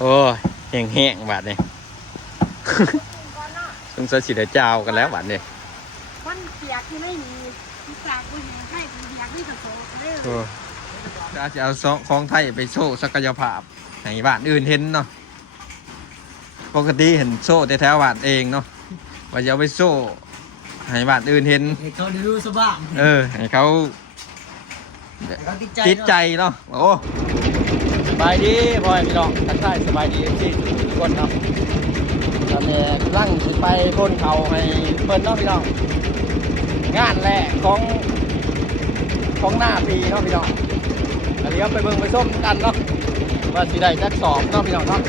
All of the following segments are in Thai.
โอ้ยแห้งแห้งๆบาดนี่สงสัยสิได้เจ้ากันแล้วบาดนี่มันเปียกที่ไม่มีที่ตากไว้แห้งให้เปียกนี่ก็โตเลยโอ้อาจจะเอาของไทยไปโชว์ศักยภาพให้บ้านอื่นเห็นเนาะปกติเห็นโชว์แต่แถวบ้านเองเนาะว่าจะเอาไปโชว์ให้บ้านอื่นเห็นให้เขาได้รู้สบ้างเออให้เขาให้เขาติดใจติดใจเนาะโอ้ส บายดีพ่อแม่พี่น้องทักทายสบายดีที่ทุกคนเนาะตอนนี้กำลังสิไปพ่นเขาให้เพิ่นเนาะพี่น้องงานแรกของของหน้าปีเนาะพี่น้องเดี๋ยวไปเบิ่งไปส้มกันเนาะว่าสิได้จักสอบเนาะพี่น้องเนาะ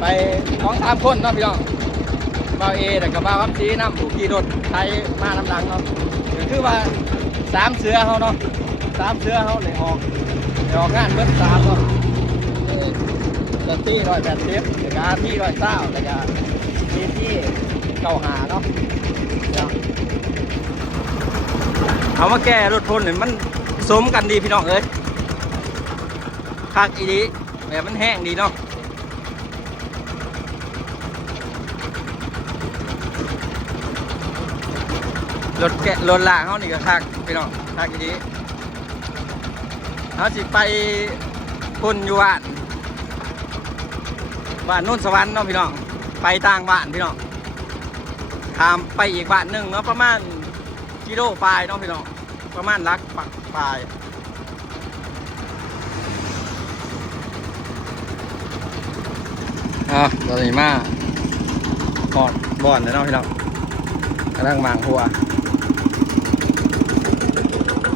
ไปท้องสามคนเนาะพี่น้องบ่าวเอแต่กับบ่าวครับซีน้ำผู้ขี่รถไทยมาน้ำหลังเนาะคือว่าสามเสือเขาเนาะสามเสือเขาเลยออก เลยออกงานเบิดสามเนาะจะที่ร้อยแปดสิบเดี๋ยวก็ที่ร้อยเก้าเดี๋ยวก็ที่ที่เก้าหาเนาะเอามาแก้รถทนเนี่ยมันสมกันดีพี่น้องเอ้ยคักอีดีแบบมันแห้งดีเนาะรถแกะรถลางเขานี่ก็คักพี่น้องคักอีดี เขาสิไปพุ่นอยู่บ้านบ้านนุ่นสวรรค์เนาะพี่น้อง ไปต่างบ้านพี่น้องทามไปอีกบ้านหนึ่งเนาะประมาณกิโลปลายเนาะพี่น้อง ประมาณลักปักปลายอะตอนนี้มาก่อนบ่อนเลยเนาะพี่น้องกำลังมางหัว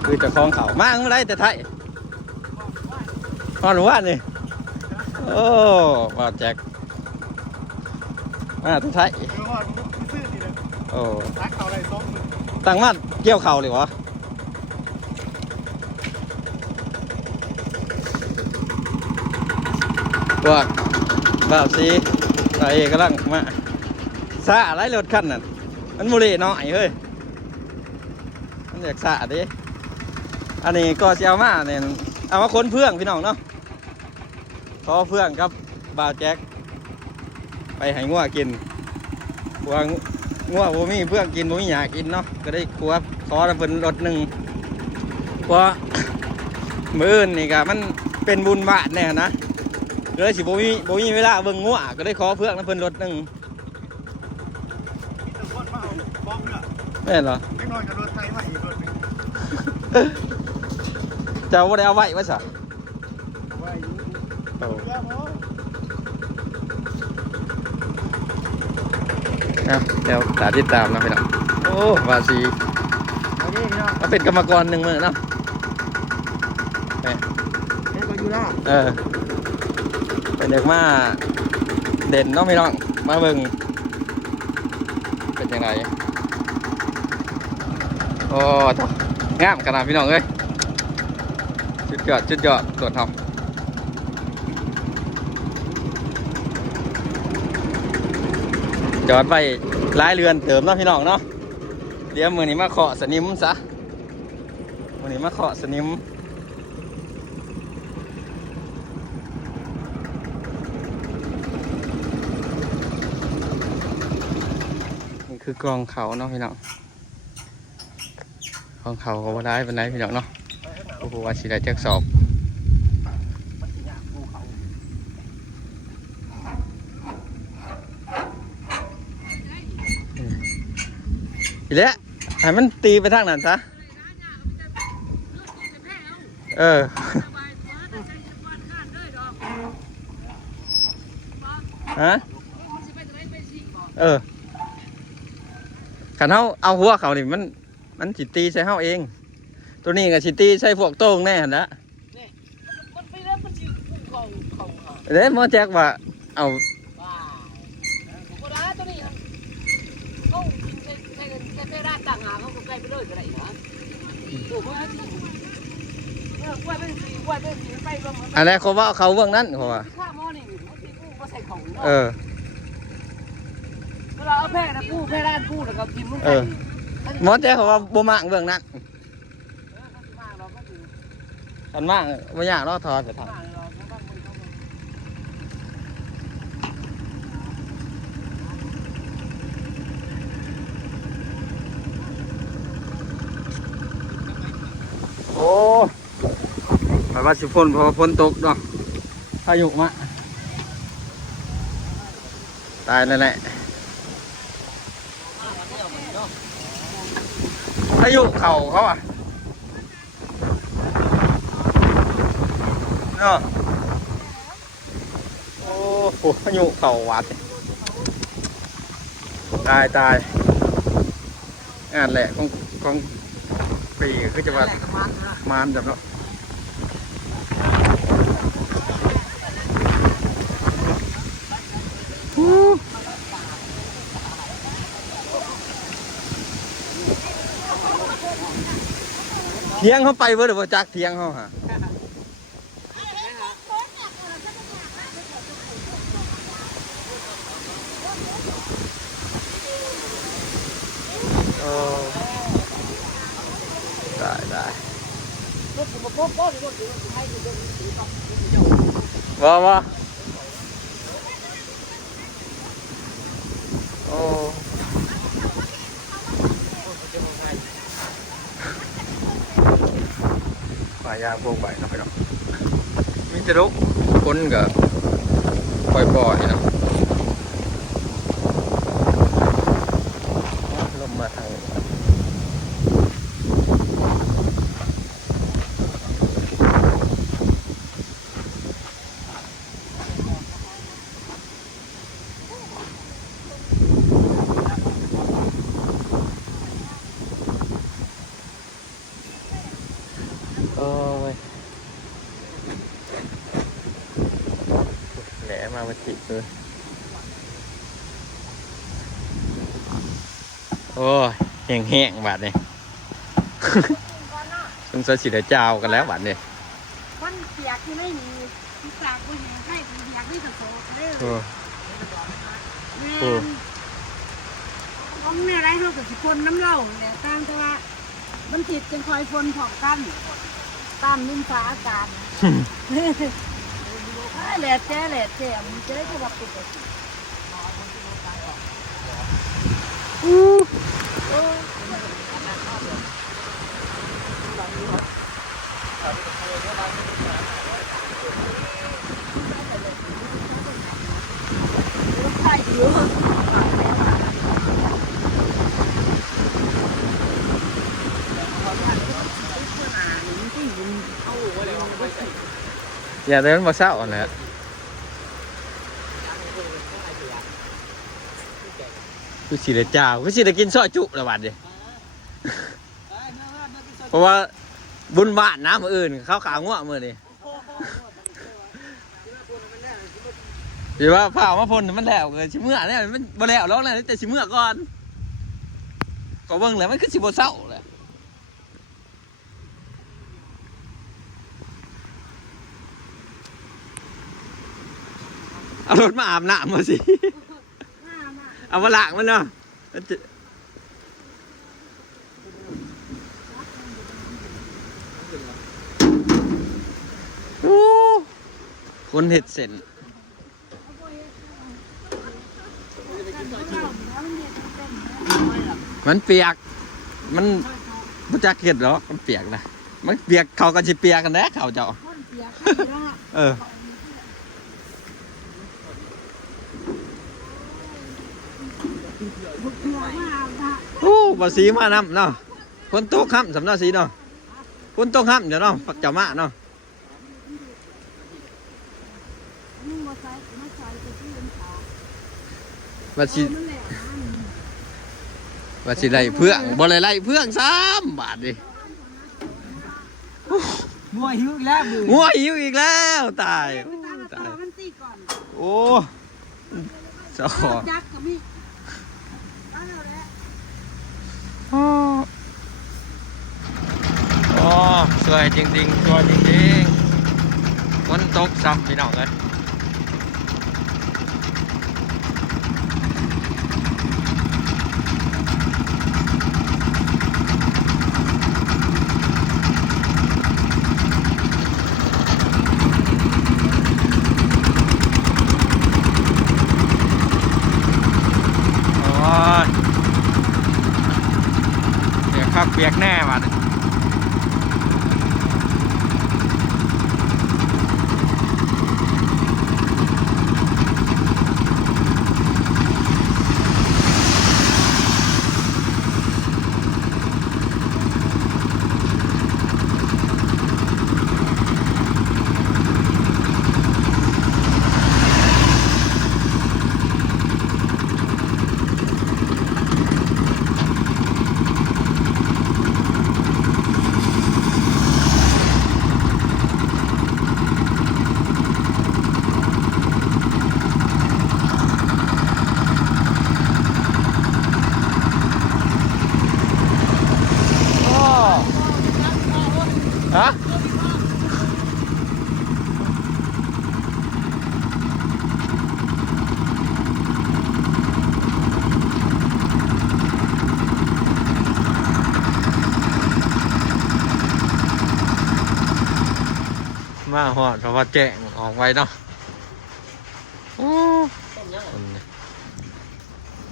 คือจะคล้องเขามาเมื่อไรแต่ไทย อนหรือว่านี่โอ้มาแจ็คมาแต่ไทยเออว่ายโอ้รักเขางหมื่นตั้งมาเกี่ยวเข่าเลยวะพวกบ่าวสีตาเอกกำลังมาซาอะไรรถคันนั่นมันบุรีน้อยเฮ้ยมันอยากซาดิอันนี้ก็สิเอามาเนี่ยเอามาค้นเพื่องพี่น้องเนาะ ขอเพื่องครับบ่าวแจ็คไปให้งัวกินกลัวงัวบ่มีเพื่องกินบ่มีอยากกินเนาะก็ได้กลัวขอเป็นรถหนึ่งกลัวมืออื่นนี่ก็มันเป็นบุญบาทแน่นะเลยสิบ่มีบ่มีเวลาเบิ่งงัวก็ได้ขอเพื่องนะเพิ่นรถหนึ่งแต่คนมาเอาบ้องเนี่ยแม่นเหรอไม่น้อยกับรถไทยมาอีกรถหนึ่าได้เอาไว้ว่าซะไว้อยู่ เรือพอนะเดี๋ยวตาติดตามนะพี่น้องโอ้ว่าสีเอาดิพี่น้องมาเป็นกรรมกรหนึ่งมือเนาะเฮ้ยก็อยู่ล่าเออเป็นเด็กมาเด่นเนาะพี่น้องมาเบิ่งเป็นยังไงโอ้ตงามขนาดพี่น้องเอ้ยจุดยอดจุดยอดตรวจทำ จอดไปหลายเรือนเติมเนาะพี่น้องเนาะเดี๋ยวมือนี้มาเคาะสนิมซะมือนี้มาเคาะสนิมนี่คือกองเขาเนาะพี่น้องกองเขาก็ว่าได้เป็นไรพี่น้องเนาะโอ้โหว่าสิได้แจ็คสอบ อีแล้วให้มันตีไปทางนั้นซะ เออ ฮะ เออขันเฮาเอาหัวเขานี่มัน มันสิตีใส่เฮาเอง ตัวนี้ก็สิตีใส่พวกโต้งแน่หั่นละมันไปแล้วมันชื่อพุ่งเขาเขาเขาเด้หมอแจ็คว่าเอา ว้าผมก็ได้ตัวนี้ครับเขากินใช้ใช้ใช้ไปร้านต่างหากเขาก็ใกล้ไปเลยก็ได้นะโอ้โหเออ กล้วยเป็นสีกล้วยเป็นสีไปรวมกันอันแรกเขาว่าเขาเบื้องนั้นเขาว่าข้าหม้อนี่มันสีกู้ก็ใส่ของเนาะเออ เวลาเอาแพร่นะกู้แพร่ร้านกู้แล้วก็กินลงไปเออ หมอแจ็คเขาว่าบ่มากเบื้องนั้นมาเราก็อยู่อันมากบ่ยากเนาะทอดไปทาง มาเราก็ต้องมันเขา ว่าสิพ่นเพราะว่าฝนตกเนาะพายุมาตายแล้วแหละพายุเข่าเขาอะเนาะโอ้โหพายุเข่าวัดตายตายงานแหละของของปีคือจะว่าแรกกับมันนะมานจับเนาะ เทียงเขาไปเพื่อเดี๋ยวจักเทียงเขาฮะโอ้ได้ได้รถผมก็โป๊ะรถอยู่ให้ดูเรื่องนี้สีต้อง ว่าว่าโอ้ ป่ายาพวกใบเนาะไปเนาะมีแต่ลุกคนกับปล่อยปล่อยๆเนาะลมมาทางโอ้ย แหลมามาจิกเลยโอ้ยแห้งแห้งๆบาดนี่สงสัยสิได้เจ้ากันแล้วบาดนี่มันเปียกที่ไม่มีที่ตากไว้แห้งให้เปียกนี่ก็โสดเลยโอ้แม่โอ้นของแม่ไรเขากับสิคนน้ำเหล่าแหละตามแต่ว่ามันติดจึงคอยฝนพร้อมกันตามนิ่มฟ้าอากาศ แหลกแหละแจ้แหละแจ้มันจะได้จะรับติดเลยใช่เย อะอย่าเดินมาเศร้าอันแหละคือสิได้เจ้าคือสิได้กินซอยจุละบาดนี่เพราะว่าบุญบ้านน้ำมืออื่นเขาขาง่วมือนี่หรือว่าผ้ามาพ่นมันแล้วเลยชิเมื่อเนี่ยมันบ่แล้วร้องแล้วแต่ชิเมื่อก่อนก็เบิ่งแล้วมันคือสิบ่เศร้า เลยเอารถมาอาบน้ำมาสิ เอามาล้างมันเนาะมันจะโอ้คนเห็ดเส้นมันเปียก มันมันจะเห็ดหรอกมันเปียกนะ มันเปียกเขาก็จะเปียกกันแน่เขาเจ้าคนเปียกให้ได้เออ บุกหัวมาอาบน้ โอ้บาสีมานำเนาะคนต๊ะค้ำสำนักสีเนาะคนต๊ะค้ำเดี๋ยวเนาะปักเจ้ามาเนาะำมึงมาใส่มาใส่ไปที่ยืนขาบาสีเออนั่นแหละนะบาสีไล่เพื่องบ่ไล่ไล่เพื่องซ้ำบาทดิมัวหิวอีกแล้วงัวหิวอีกแล้วตายตายโอ้เจ้าขอ จักกับมีเอาแล้วแหละ โอ้สวยจริงๆสวยจริงๆฝนตกซับพี่น้องเลย มาหอดเพราะว่าแจ้งออกไว้เนาะโอ้คนเนี่ย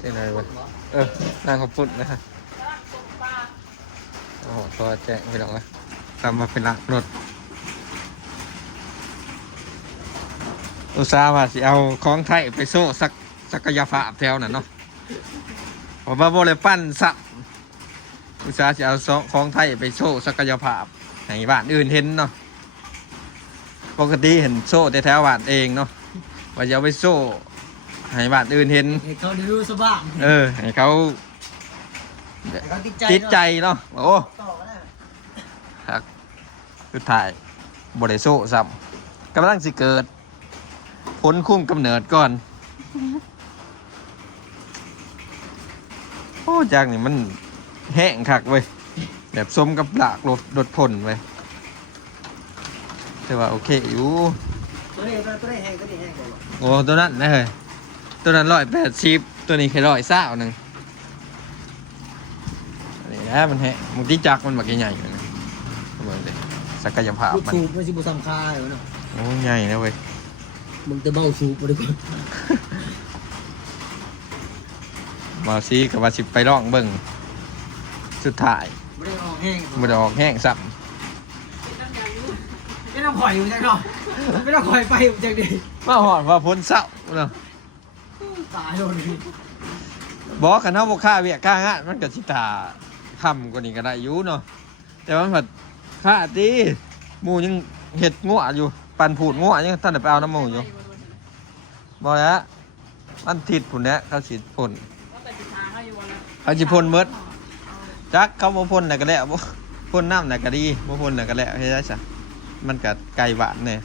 ที่ไหนวะเออนางเขาปุ่นนะฮะโอ้โหเพราะว่าแจ้งไปหรอกนะตามมาเป็นหลักรถอุตส่าห์ว่าสิเอาของไทยไปโซ่สักสักยาฝาบแถวน่ะเนาะเพราะว่าโบเลยปั้นสับอุตส่าห์จะเอาของไทยไปโซ่สักยาภาพให้บ้านอื่นเห็นเนาะ ปกติเห็นโซ่แต่แถวบ้านเองเนาะว่าจะเอาไปโซ่ให้บ้านอื่นเห็น ให้เขาดูสบ้างเออให้เขาให้เขาติดใจติดใจเนาะโอ้ต่อกันนะครับสุดท้ายบริโซ่ซ้ำกำลังสิเกิดพ้นคุ้มกำเนิดก่อน โอ้จากนี่มันแห้งคักเว้ยแบบส้มกับหลากรถรถพ่นเว้ย แต่ว่าโอเคอยู่ตัวนี้ตัวนี้แห้งตัวนี้แห้งกว่าโอ้ตัวนั้นนะเฮ้ยตัวนั้นร้อยแปดสิบตัวนี้แค่ร้อยเศร้าหนึ่งอันนี้นะมันแฮะมุติจักรมันบักใหญ่ๆอยู่นะเหมือนเลยศักยภาพลูกมันสูบมันสิบุสำคาอยู่เนาะโอ้ใหญ่นะเว้ยมึงจะเบาสูบมาดีกว่ามาซีกับว่าสิไปร่องเบิ่งสุดท้ายไม่ได้ออกแห้งมันจะออกแห้งสับไม่ ต้องข่อยอยู่จังเนาะไม่ต้องข่อยไปอยู่จังดิมาหอดว่าพ้นเศร้าเนาะตายโดนพี่บอกกันเนาะบอกค่าเวียกค่างานมันก็สิตาคำกว่านี้ก็ได้อยู่เนาะแต่ว่ามันผัดค่าตีหมูยังเห็ดงัวอยู่ปันผูดงัวยังท่านได้ไปเอาน้ำหมูอยู่บอแล้วมันติดผุนเนี้ยเขาสิผลเขาสิพ่นเมดจักเขาบ่พ่นน่ะก็แล้วบ่พ่นน้ำน่ะก็ดีบ่พ่นน่ะก็แล้วเฮ็ดได้ซะ มันก็ไก่หวานเนี่ย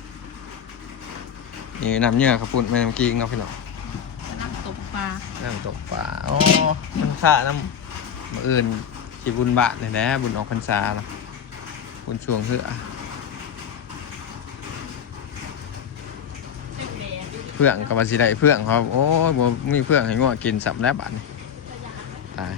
นี่น้ำเนื้อข้าวปุ้นแม่น้ำกิ้งเนาะพี่น้องน้ำตกปลาน้ำตกปลาอ๋อมันค่าน้ำมื้ออื่นสิบุญบาทนี่แหละบุญออกพรรษาเนาะบุญช่วงเฮือเพื่องก็ว่าสิได้เพื่องเขาโอ้ยบ่มีเพื่องให้งัวกินสำแล้วบาดนี้ตาย